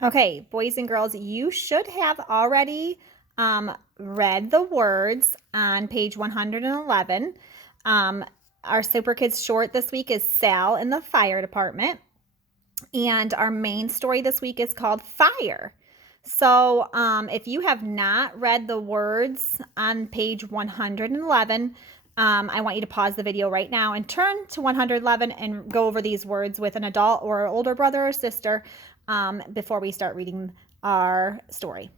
Okay, boys and girls, you should have already read the words on page 111. Um, our Super Kids short this week is Sal in the Fire Department. And our main story this week is called Fire. So if you have not read the words on page 111, I want you to pause the video right now and turn to 111 and go over these words with an adult or older brother or sister before we start reading our story.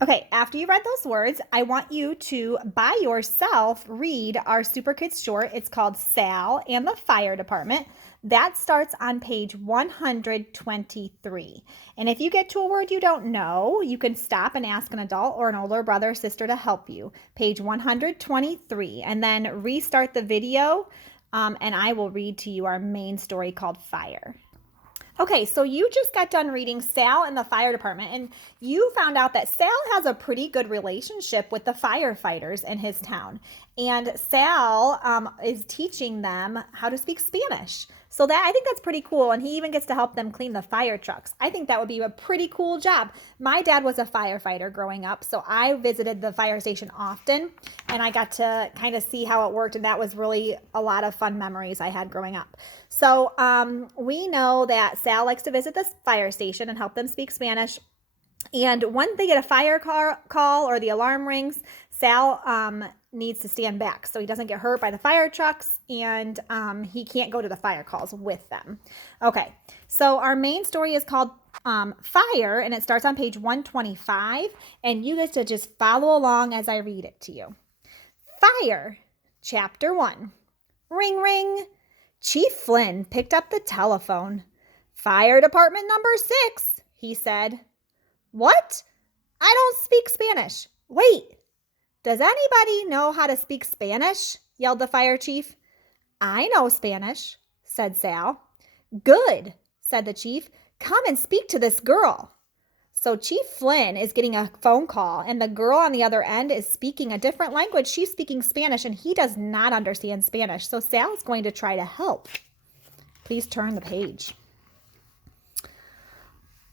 Okay, after you read those words, I want you to, by yourself, read our Super Kids short. It's called Sal and the Fire Department. That starts on page 123. And if you get to a word you don't know, you can stop and ask an adult or an older brother or sister to help you. Page 123. And then restart the video, and I will read to you our main story called Fire. Okay, so you just got done reading Sal and the Fire Department, and you found out that Sal has a pretty good relationship with the firefighters in his town. And Sal is teaching them how to speak Spanish. So that I think that's pretty cool. And he even gets to help them clean the fire trucks. I think that would be a pretty cool job. My dad was a firefighter growing up, so I visited the fire station often, and I got to kind of see how it worked. And that was really a lot of fun memories I had growing up. So we know that Sal likes to visit this fire station and help them speak Spanish. And when they get a fire call or the alarm rings, Sal needs to stand back so he doesn't get hurt by the fire trucks, and he can't go to the fire calls with them. Okay, so our main story is called Fire, and it starts on page 125, and you get to just follow along as I read it to you. Fire, Chapter 1. Ring, ring. Chief Flynn picked up the telephone. Fire Department number 6, he said. What? I don't speak Spanish. Wait, does anybody know how to speak Spanish? Yelled the fire chief. I know Spanish, said Sal. Good, said the chief. Come and speak to this girl. So Chief Flynn is getting a phone call, and the girl on the other end is speaking a different language. She's speaking Spanish, and he does not understand Spanish. So Sal is going to try to help. Please turn the page.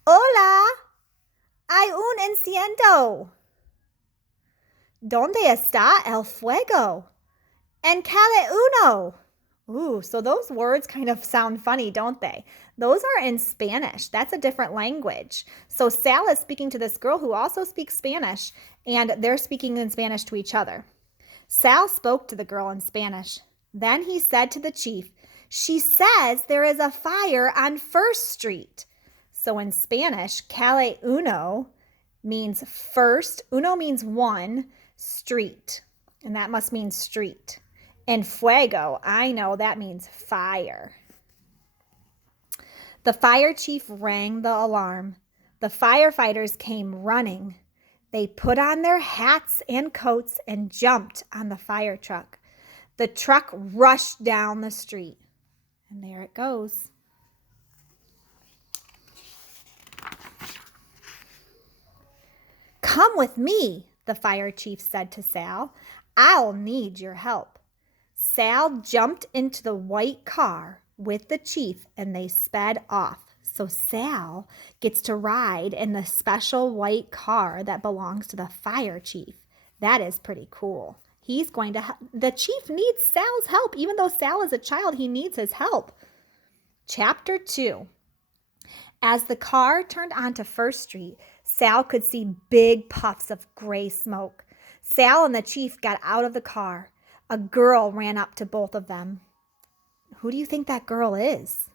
Hola, hay un incendio. ¿Dónde está el fuego? En calle uno. Ooh, so those words kind of sound funny, don't they? Those are in Spanish. That's a different language. So Sal is speaking to this girl who also speaks Spanish, and they're speaking in Spanish to each other. Sal spoke to the girl in Spanish. Then he said to the chief, she says there is a fire on First Street. So in Spanish, calle uno means first, uno means one, street, and that must mean street. And fuego, I know that means fire. The fire chief rang the alarm. The firefighters came running. They put on their hats and coats and jumped on the fire truck. The truck rushed down the street. And there it goes. Come with me, the fire chief said to Sal. I'll need your help. Sal jumped into the white car with the chief, and they sped off. So Sal gets to ride in the special white car that belongs to the fire chief. That is pretty cool. The chief needs Sal's help. Even though Sal is a child, he needs his help. Chapter 2. As the car turned onto First Street, Sal could see big puffs of gray smoke. Sal and the chief got out of the car. A girl ran up to both of them. Who do you think that girl is?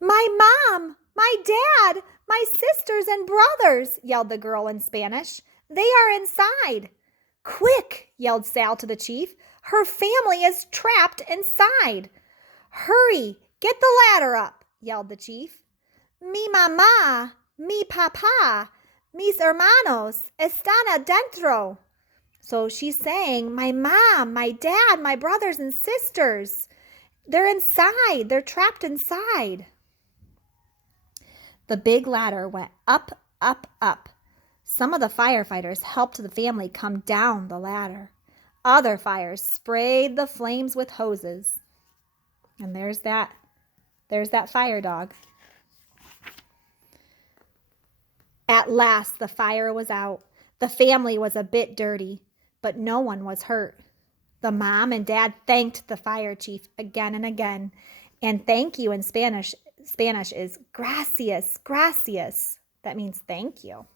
My mom, my dad, my sisters and brothers, yelled the girl in Spanish. They are inside. Quick, yelled Sal to the chief. Her family is trapped inside. Hurry, get the ladder up, yelled the chief. Mi mamá, mi papá, mis hermanos están adentro. So she's saying, my mom, my dad, my brothers and sisters, they're inside. They're trapped inside. The big ladder went up, up, up. Some of the firefighters helped the family come down the ladder. Other fires sprayed the flames with hoses. And there's that fire dog. At last, the fire was out. The family was a bit dirty, but no one was hurt. The mom and dad thanked the fire chief again and again. And thank you in Spanish is gracias, gracias. That means thank you.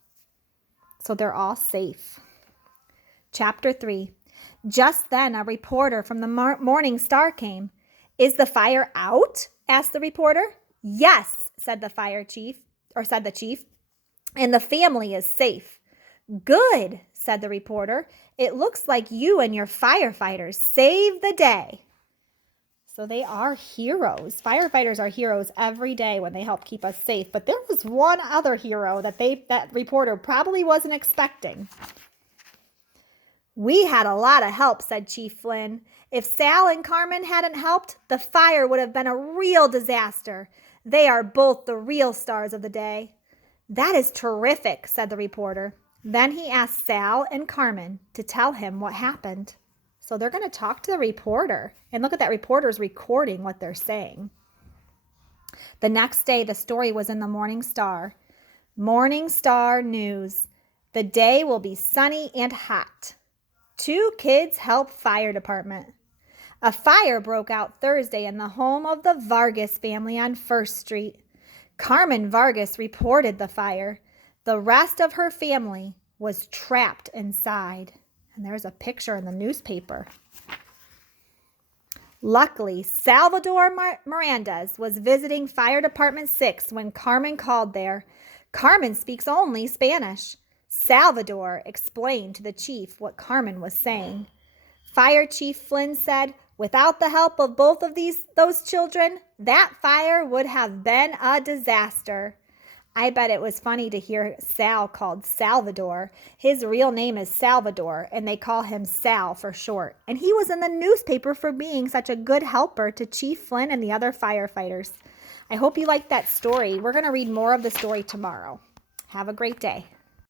So they're all safe. Chapter 3. Just then, a reporter from the Morning Star came. Is the fire out? Asked the reporter. Yes, said the chief. And the family is safe. Good, said the reporter. It looks like you and your firefighters saved the day. So they are heroes. Firefighters are heroes every day when they help keep us safe. But there was one other hero that reporter probably wasn't expecting. We had a lot of help, said Chief Flynn. If Sal and Carmen hadn't helped, the fire would have been a real disaster. They are both the real stars of the day. That is terrific, said the reporter. Then he asked Sal and Carmen to tell him what happened. So they're going to talk to the reporter. And look at that reporter's recording what they're saying. The next day, the story was in the Morning Star. Morning Star News. The day will be sunny and hot. 2 kids help fire department. A fire broke out Thursday in the home of the Vargas family on 1st Street. Carmen Vargas reported the fire. The rest of her family was trapped inside. And there's a picture in the newspaper. Luckily, Salvador Mirandes was visiting Fire Department 6 when Carmen called there. Carmen speaks only Spanish. Salvador explained to the chief what Carmen was saying. Fire Chief Flynn said, without the help of both of those children, that fire would have been a disaster. I bet it was funny to hear Sal called Salvador. His real name is Salvador, and they call him Sal for short. And he was in the newspaper for being such a good helper to Chief Flynn and the other firefighters. I hope you liked that story. We're going to read more of the story tomorrow. Have a great day.